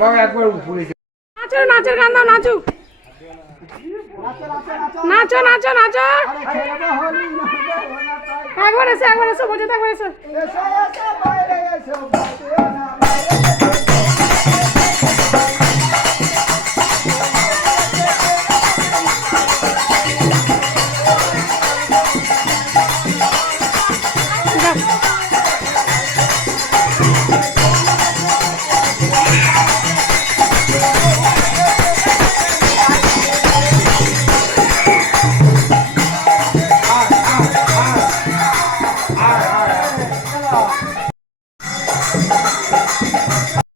বাবা একবার উপরে নাচো নাচের গান দাও নাচুক। নাচো নাচো নাচো একবার এসো একবার এসো বোঝো একবার এসো Yeah. あっ!